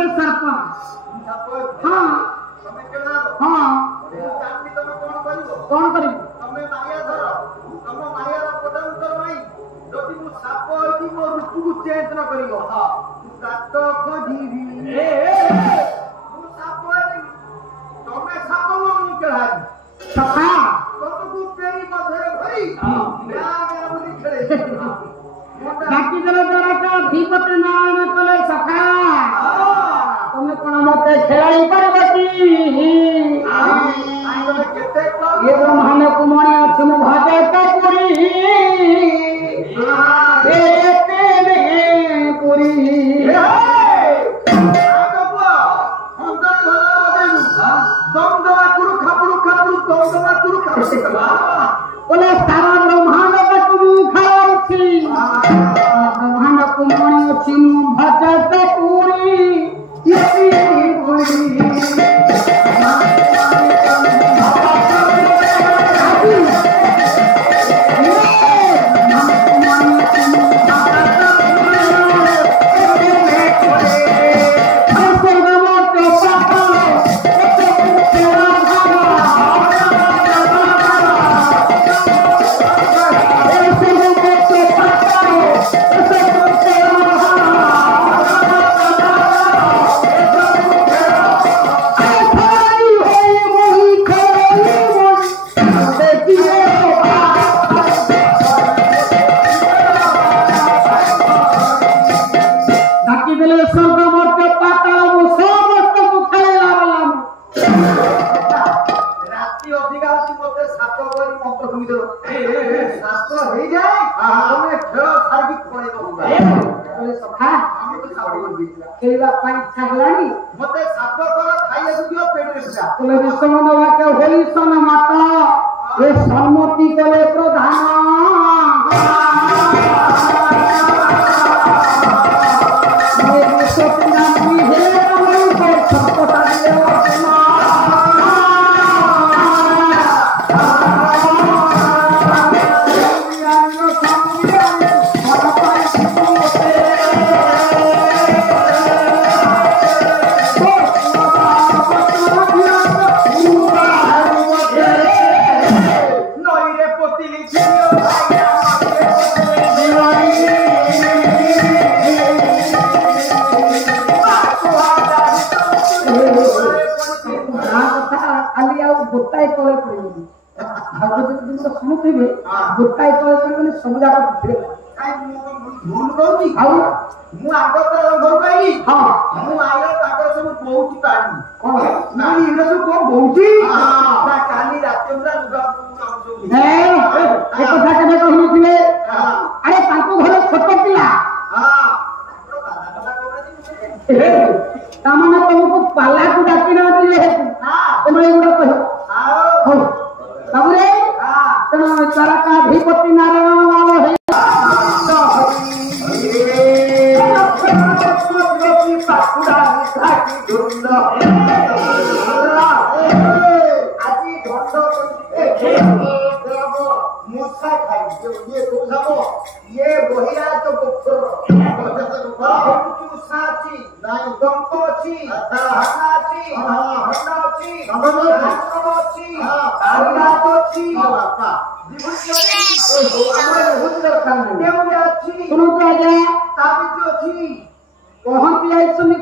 गोटे सर्प हाँ हाँ कौन कर चेंज न कर धीपति नारायण कले सखा तुम्हें कौन मत खेलाई पार्वती ये ब्रह्मांड कुमारी अच्छे मु भाजा पूरी पूरी बोले सारा ब्रह्मांड का तुम खाई ब्रह्मांड कुमारी अच्छी मु भाजा पूरी सम्मति कले प्रधान गोटाई तले पड़े सब जाक पिछले भूल कहूची मु आगो तो घर गई हां मु आयो ताको सब बहुत पानी कोन नानी इने सब को बहुची ना काली रात में लुगा ए एक कथा केबे कहलुथिले अरे ताको घर छोट पिला हां तामाने तुमको पाला को डाकी ना दिए हां तुम एगुडा कहो हां सबरे तेना चारा का अधिपति नारायण वाला है मूसा खाई ये ये बहिरा तो साची नहीं गंपोची हनाची हनाची हनाची हनाची बापा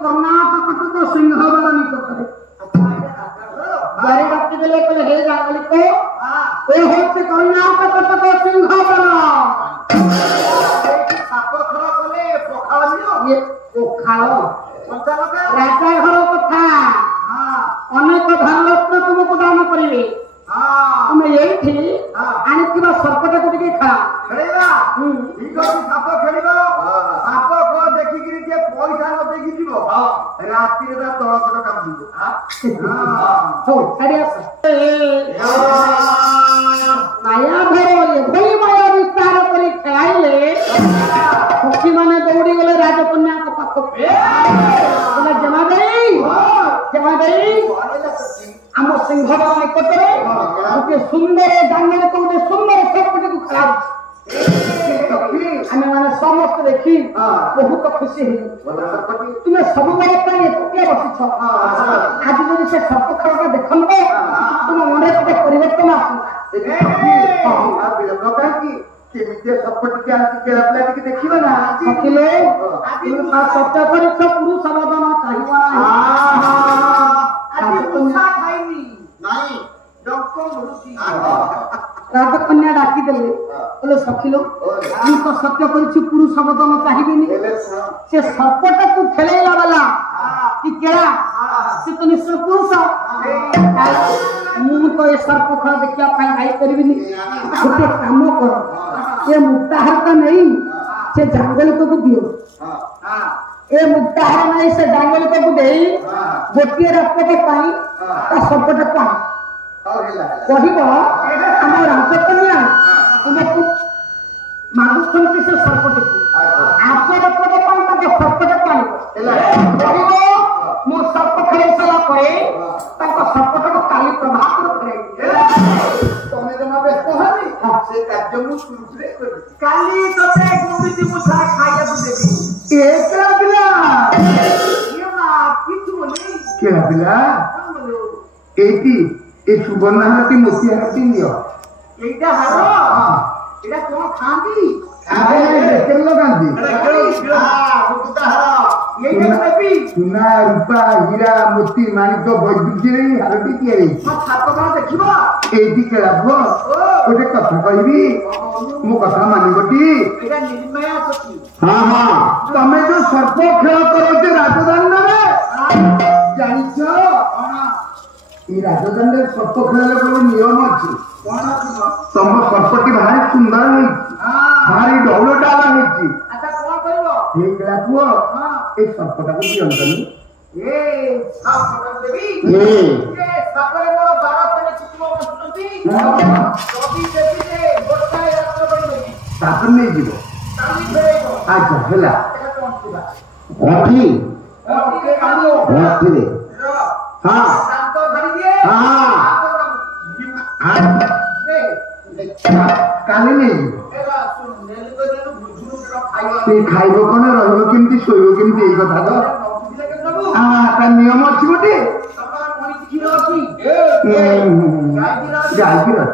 कर्नाटक तो सिंहबल निकटरे रात्रि बेले हे जागली को कर्नाटक तो सिंहबल ये पखाल राजा घर कथा अनेक धनरत्न तुमको दान करेंगे तुम ये आनी सर्पटा को खा खेला ठीक अच्छे साप खेल साप को देखिक पैसा न देखी जीव राति तल काम माया भर ये माया विस्तार कर खेलाइले पक्षी मैंने दौड़ी गले राजकन्या पाख जमा दे आम सिंहबल निकटरे गोटे सुंदर जंगल गोटे सुंदर सर्पटी को खेला आम मैंने समस्त देखी बहुत खुशी तुम सब बड़े एकुटिया बसिछ आज जब से सर्प खेल देखन तुम मन गोटे परिवर्तन देखिए ना सकिले सत्य परीक्ष पुरुष बदन राजकन्या डाकी देले बोले सखिलो हम तो सत्य परीक्ष पुरुष बदन चाहिए से सर्पटा को खेलेला वाला कि केड़ा से तो निश्चय पुरुष मु तो ये सर्प खेल देखिया पाई आई करबिनी गोटे काम कर ये मुक्ताहार का नहीं से जंगल को दियो ए मुक्ताहार नहीं से जंगल को देई गोटे रक्त के पाई ता सर्पटा पा कहिब हम राजकन्या तुमको मागुछन कि से सर्पटे आप रक्त के पाई ता सर्पटे पाई कहिब मो सर्प खेल सला परे ता सर्पटा को काली प्रभात करे तमे जमा व्यस्त होनी से कार्य मु शुरू रे काली तते गुंडी मुसा खाया तू देबी एकरा बिला ये मा किछु बोली के बिला एटी ए सुबर्ण हाती मोती हाती नियो एटा हारो एटा कोन खांदी केलो गांधी मुक्ता हारो ये के देबी सुना रूपा हीरा मोती माणिक वैद्युत रे हारटी के छाप का देखिबो एटी के लाभो ओटे कथा कहबी मो कथा मानिबटी एटा निर्मय सखी हां हां तमे जो सर्प खेल करो जे राजदंड रे जानिछो ई राजदंड रे सर्प खेल को नियम अछि कोन तम सर्पटी भारी सुंदर है भारी डौलो डाला है अच्छा कोन करबो ठीक लापुओ एक सर्पटा को दियंतनी ए सर्पटा देबी ए सर्परे मोर 12 तने चितमो बसुंती कभी देबी रे गोटाए रात्र बनी सापर नहीं जीवो काली फेरेबो अच्छा होला राठी राठी कालो राठी रे हां शांत धरि दिए हां काली नहीं जीवो एला सुन नेली को देनु बुझुनु के खाइबो से खाइबो कोन रहबो केमती सोइबो केमती एई कथा तो हां ता नियम अछि गोटे तमार मणि खिरो अछि गाय खिरो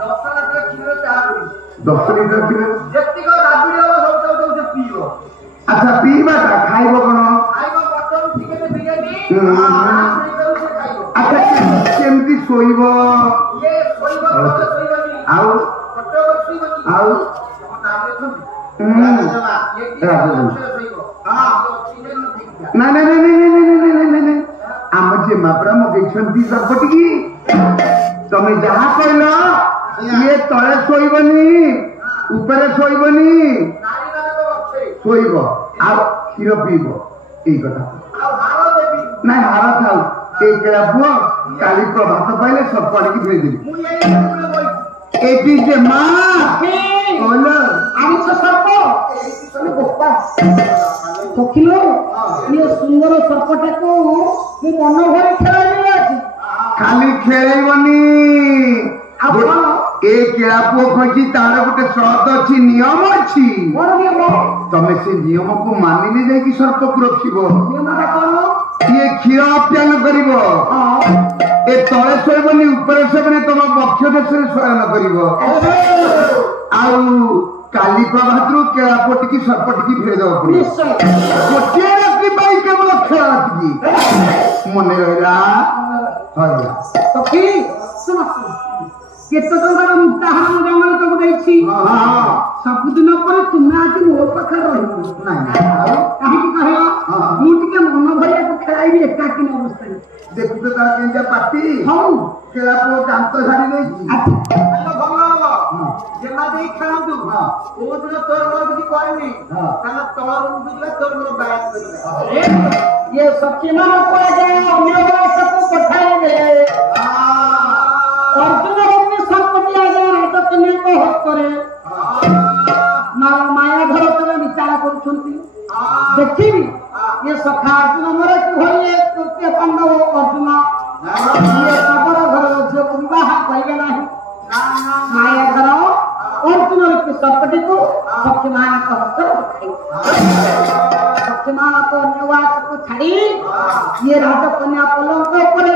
10 लीटर खिरो चाह करी 10 लीटर खिरो जेति को राबिडो सब सब पीबो अच्छा पीबाटा खाइबो कोन खाइबो मटन चिकेन बिरयानी हां अच्छा केमती सोइबो ये सोइबो तो सोइबनी आउ कटो सोइबनी आउ नामे थम ना ना ना ना आम जे मापरा मगे छंती सर्पटी की तमे जहा कहलो ये तळे सोइबनी ऊपर सोइबनी नारी माने को बक्षे सोइबो आ क्षीर पीबो एई कथा आ हारो देबी ना हारो थाउ ए केला बुआ काली प्रभात पाइले सब पड़ी की भेज देबी मु ये एटी जे मां बोलो आम तो सर्प तने गोपा सखिलो ये सुंदर सर्पटा को मु मन भरे खेलाइले अछि खाली खेलाइबनी आपण ए केला पो खची तार गोटे शर्त अछि नियम अछि कोन नियम तमे से नियम को मानिले जाय कि सर्प को रखिबो नियमटा कोन ये क्षीर अप्यान करिवो हां ए तळे सोइबनी ऊपर सोइबनी तम बक्ष देशरे शयन करिवो आउ काली प्रभातरू केला पोटकी सर्पटकी भेज दो निश्चय गोटे रात्रि पाई केवल खेलाती मने रहला हया तो की सुन केतो टंका मुक्ताहार जंगल को देछि हां सब दिन पर तुम आज मो पखर रही नाही काहे की कहला मु टिके मन भरिया को खेलाइबी एकाकी अवस्था देखि तो ता केंजा पार्टी हां केला पो दांत झाड़ी देछि हेलो भगवान जेमा देई खेलांतु ओ दिन तोर मोर किछि कहनी ताना तोर बुझला तोर मोर बयान करिला ये सच्ची मन को जे अन्य सब पठाए दे अर्जुन ने संपत्ति आ गया राजकन्या को हक करे माया घर पर विचार करूछंती देखिबी ये सखा अर्जुन मोर कि होई तृतीय पांडव अर्जुन ये सबरो घर जो विवाह करिवे नाही माया घर अर्जुन ऋतु सर्पटी को शक्तिमान को हस्त शक्तिमान को निवास को छाड़ी ये राजकन्या पलंक पर